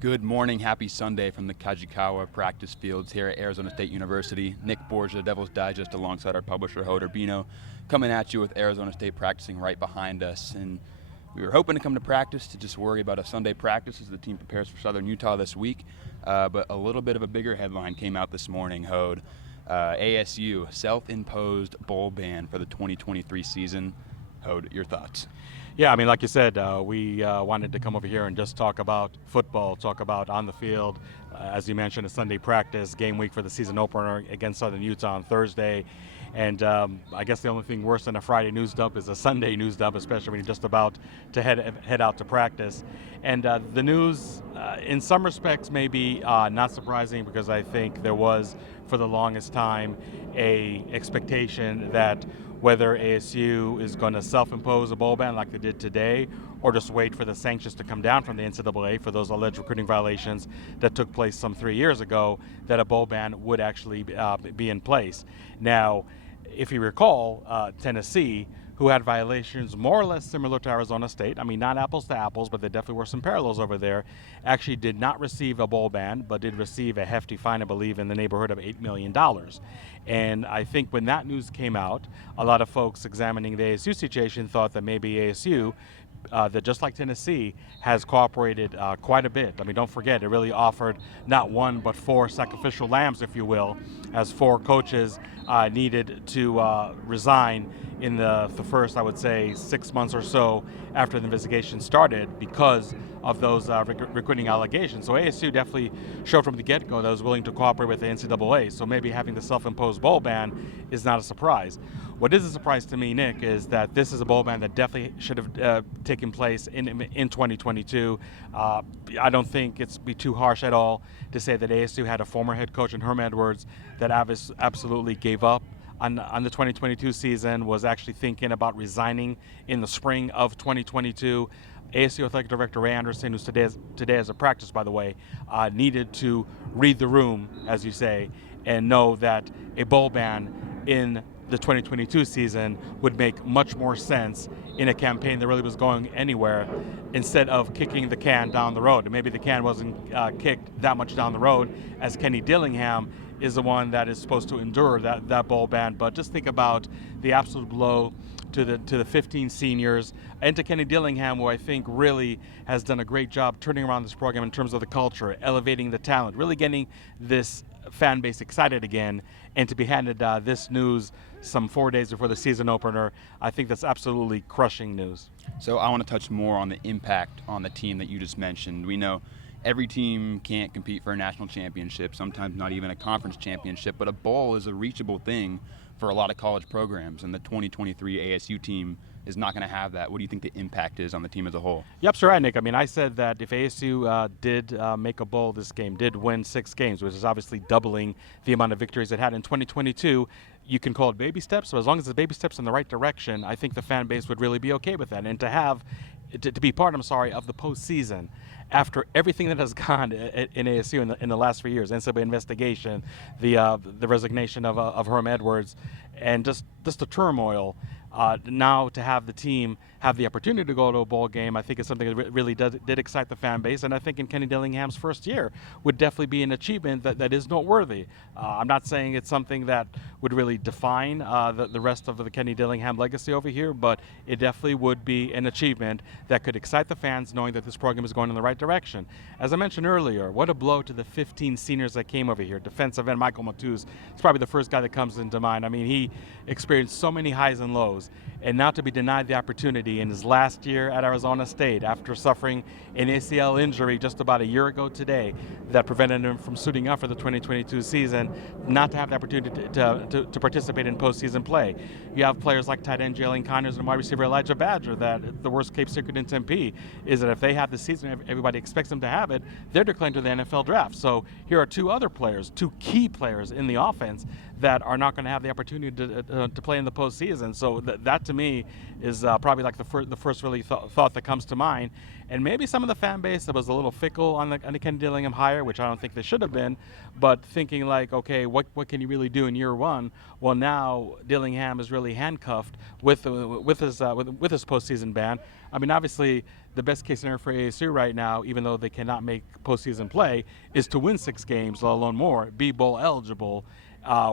Good morning, happy Sunday from the Kajikawa practice fields here at Arizona State University. Nick Borgia, Devil's Digest, alongside our publisher, Hoder Bino, coming at you with Arizona State practicing right behind us. And we were hoping to come to practice to just worry about a Sunday practice as the team prepares for Southern Utah this week. But a little bit of a bigger headline came out this morning, Hode. ASU, self-imposed bowl ban for the 2023 season. Hode, your thoughts? Yeah, I mean, like you said, we wanted to come over here and just talk about football, talk about on the field. As you mentioned, a Sunday practice, game week for the season opener against Southern Utah on Thursday. And I guess the only thing worse than a Friday news dump is a Sunday news dump, especially when you're just about to head out to practice. And the news, in some respects, may be not surprising, because I think there was, for the longest time, a expectation that whether ASU is going to self-impose a bowl ban like they did today, or just wait for the sanctions to come down from the NCAA for those alleged recruiting violations that took place some 3 years ago, that a bowl ban would actually be in place. Now, if you recall, Tennessee, who had violations more or less similar to Arizona State, I mean, not apples to apples, but there definitely were some parallels over there, actually did not receive a bowl ban, but did receive a hefty fine, I believe, in the neighborhood of $8 million. And I think when that news came out, a lot of folks examining the ASU situation thought that maybe ASU, that just like Tennessee, has cooperated quite a bit. I mean, don't forget, it really offered not one but four sacrificial lambs, if you will, as four coaches needed to resign in the first, I would say, 6 months or so after the investigation started because of those recruiting allegations. So ASU definitely showed from the get-go that it was willing to cooperate with the NCAA, so maybe having the self-imposed bowl ban is not a surprise. What is a surprise to me, Nick, is that this is a bowl ban that definitely should have taken place in 2022. I don't think it's be too harsh at all to say that ASU had a former head coach in Herm Edwards that absolutely gave up on the 2022 season, was actually thinking about resigning in the spring of 2022. ASU Athletic Director Ray Anderson, who's today as a practice, by the way, needed to read the room, as you say, and know that a bowl ban in the 2022 season would make much more sense in a campaign that really was going anywhere, instead of kicking the can down the road. And maybe the can wasn't kicked that much down the road, as Kenny Dillingham is the one that is supposed to endure that bowl ban. But just think about the absolute blow to the 15 seniors and to Kenny Dillingham, who I think really has done a great job turning around this program in terms of the culture, elevating the talent, really getting this fan base excited again. And to be handed this news some 4 days before the season opener, I think that's absolutely crushing news. So I want to touch more on the impact on the team that you just mentioned. We know every team can't compete for a national championship, sometimes not even a conference championship, but a bowl is a reachable thing for a lot of college programs, and the 2023 ASU team is not going to have that. What do you think the impact is on the team as a whole? Yep, so right, Nick. I mean, I said that if ASU did make a bowl this game, did win 6 games, which is obviously doubling the amount of victories it had in 2022, you can call it baby steps. So as long as the baby steps in the right direction, I think the fan base would really be okay with that. And to be part, of the postseason, after everything that has gone in ASU in the last 3 years, NCAA investigation, the resignation of Herm Edwards, and just the turmoil, now to have the team have the opportunity to go to a bowl game, I think is something that really did excite the fan base. And I think in Kenny Dillingham's first year would definitely be an achievement that is noteworthy. I'm not saying it's something that would really define the rest of the Kenny Dillingham legacy over here, but it definitely would be an achievement that could excite the fans, knowing that this program is going in the right direction. As I mentioned earlier, what a blow to the 15 seniors that came over here. Defensive end Michael Matuz is probably the first guy that comes into mind. I mean, he experienced so many highs and lows, and now to be denied the opportunity in his last year at Arizona State after suffering an ACL injury just about a year ago today that prevented him from suiting up for the 2022 season, not to have the opportunity to participate in postseason play. You have players like tight end Jalen Connors and wide receiver Elijah Badger, that the worst kept secret in Tempe is that if they have the season everybody expects them to have it, they're declared to the NFL draft. So here are two other players, two key players in the offense that are not going to have the opportunity to play in the postseason. So that to me is probably like the first really thought that comes to mind. And maybe some of the fan base that was a little fickle on the Kenny Dillingham hire, which I don't think they should have been, but thinking like, okay, what can you really do in year one? Well, now Dillingham is really handcuffed with his postseason ban. I mean, obviously, the best case scenario for ASU right now, even though they cannot make postseason play, is to win 6 games, let alone more, be bowl eligible.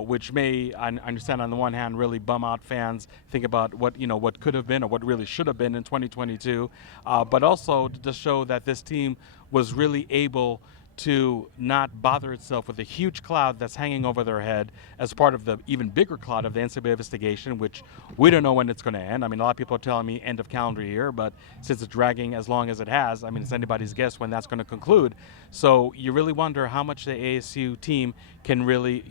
Which may, I understand, on the one hand, really bum out fans, think about what could have been or what really should have been in 2022, but also to show that this team was really able to not bother itself with a huge cloud that's hanging over their head as part of the even bigger cloud of the NCAA investigation, which we don't know when it's going to end. I mean, a lot of people are telling me end of calendar year, but since it's dragging as long as it has, I mean, it's anybody's guess when that's going to conclude. So you really wonder how much the ASU team can really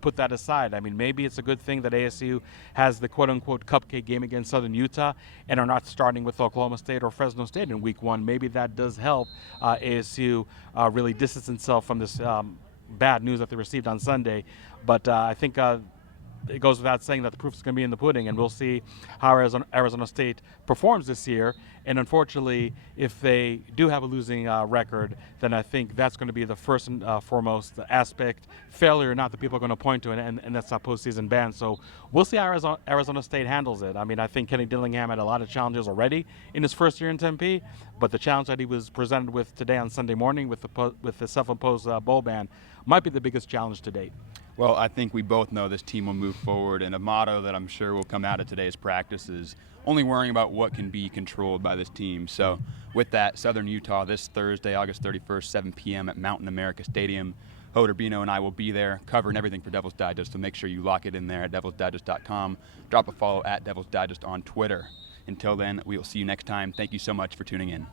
put that aside. I mean, maybe it's a good thing that ASU has the quote-unquote cupcake game against Southern Utah and are not starting with Oklahoma State or Fresno State in week 1. Maybe that does help ASU really distance itself from this bad news that they received on Sunday. But I think it goes without saying that the proof is going to be in the pudding, and we'll see how Arizona State performs this year. And unfortunately, if they do have a losing record, then I think that's going to be the first and foremost aspect, failure or not, that people are going to point to, and that's that postseason ban. So we'll see how Arizona State handles it. I mean, I think Kenny Dillingham had a lot of challenges already in his first year in Tempe, but the challenge that he was presented with today on Sunday morning with the self-imposed bowl ban might be the biggest challenge to date. Well, I think we both know this team will move forward, and a motto that I'm sure will come out of today's practice is only worrying about what can be controlled by this team. So with that, Southern Utah this Thursday, August 31st, 7 p.m. at Mountain America Stadium. Hoder Bino and I will be there covering everything for Devil's Digest, so make sure you lock it in there at DevilsDigest.com. Drop a follow at Devil's Digest on Twitter. Until then, we will see you next time. Thank you so much for tuning in.